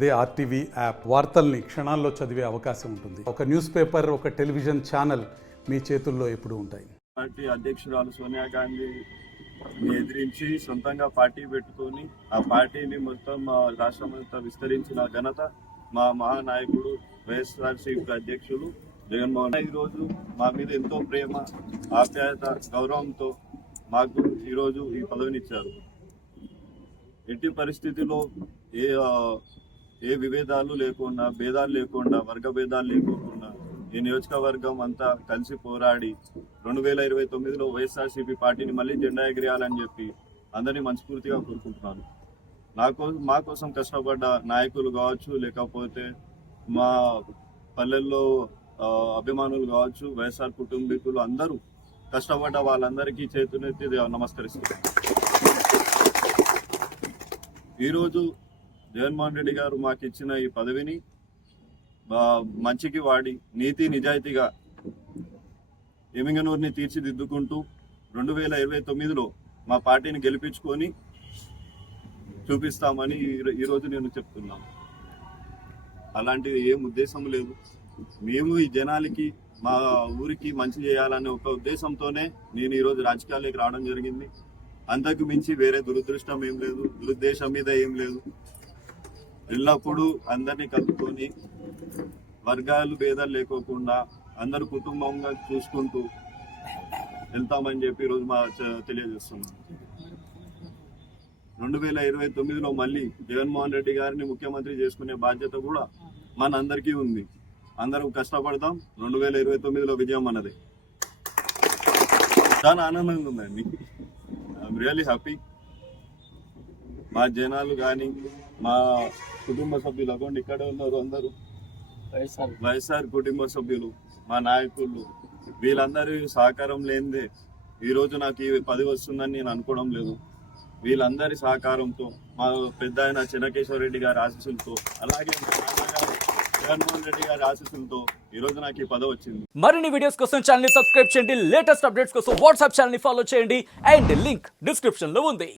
అదే RTV app వార్తల్ని క్షణాల్లో చదివే అవకాశం ఉంటుంది. ఒక న్యూస్ పేపర్, ఒక టెలివిజన్ ఛానల్ మీ చేతుల్లో ఎప్పుడూ ఉంటాయి. పార్టీ అధ్యక్షురాలు సోనియా గాంధీ ఎదిరించి సొంతంగా పార్టీ పెట్టుకొని ఆ పార్టీని మొత్తం రాష్ట్రమంతా విస్తరించిన ఘనత మా మహానాయకుడు వైఎస్ఆర్సీపీ అధ్యక్షులు జగన్మోహన్. ఈరోజు మా మీద ఎంతో ప్రేమ, ఆప్యాయత, గౌరవంతో మాకు ఈరోజు ఈ పదవినిచ్చారు. ఎట్టి పరిస్థితిలో ఏ విభేదాలు లేకుండా, భేదాలు లేకుండా, వర్గ భేదాలు లేకుండా ఈ నియోజకవర్గం అంతా కలిసి పోరాడి 2029లో వైఎస్ఆర్సీపీ పార్టీని మళ్ళీ జెండా ఎగిరేయాలని చెప్పి అందరినీ మనస్ఫూర్తిగా కోరుకుంటున్నాను. మా కోసం కష్టపడ్డ నాయకులు కావచ్చు, లేకపోతే మా పల్లెల్లో అభిమానులు కావచ్చు, వైఎస్ఆర్ కుటుంబీకులు అందరూ కష్టపడ్డ వాళ్ళందరికీ చేతునెత్తి నమస్కరిస్తున్నారు. ఈరోజు జగన్మోహన్ రెడ్డి గారు మాకు ఇచ్చిన ఈ పదవిని మంచికి వాడి నీతి నిజాయితీగా ఎమింగనూరుని తీర్చిదిద్దుకుంటూ 2029లో మా పార్టీని గెలిపించుకొని చూపిస్తామని ఈరోజు నేను చెప్తున్నాను. అలాంటిది ఏం ఉద్దేశం లేదు. మేము ఈ జనాలకి, మా ఊరికి మంచి చేయాలనే ఒక ఉద్దేశంతోనే నేను ఈరోజు రాజకీయాల్లోకి రావడం జరిగింది. అంతకు మించి వేరే దురుద్దేశం ఏం లేదు, దురుద్దేశం మీద ఏం లేదు. ఎల్లప్పుడూ అందరినీ కలుపుకొని వర్గాలు భేదాలు లేకోకుండా అందరు కుటుంబంగా చూసుకుంటూ వెళ్తామని చెప్పి ఈరోజు తెలియజేస్తున్నాం. 2029లో మళ్ళీ జగన్మోహన్ రెడ్డి గారిని ముఖ్యమంత్రి చేసుకునే బాధ్యత కూడా మనందరికీ ఉంది. అందరూ కష్టపడతాం. 2029లో విజయం అన్నది. చాలా ఆనందంగా ఉందండి. I'm really happy. మా జనాలు కానీ, మా కుటుంబ సభ్యులు అకౌంట్ ఇక్కడ ఉన్నారు, అందరూ వైఎస్ఆర్ కుటుంబ సభ్యులు, మా నాయకులు, వీళ్ళందరి సహకారం లేనిదే ఈరోజు నాకు ఈ పదవి వస్తుందని నేను అనుకోవడం లేదు. వీళ్ళందరి సహకారంతో, మా పెద్ద ఆయన చెన్నకేశ్వర రెడ్డి గారి ఆశీస్సులతో, అలాగే మా నాన్నగారు జగన్మోహన్ రెడ్డి గారి ఆశీస్సులతో ఈరోజు నాకు ఈ పదవి వచ్చింది. మరిన్ని వీడియోస్ కోసం ఛానల్ ని సబ్స్క్రైబ్ చేయండి. లేటెస్ట్ అప్డేట్స్ కోసం వాట్సాప్ ఛానల్ ని ఫాలో చేయండి. అండ్ లింక్ డిస్క్రిప్షన్ లో ఉంది.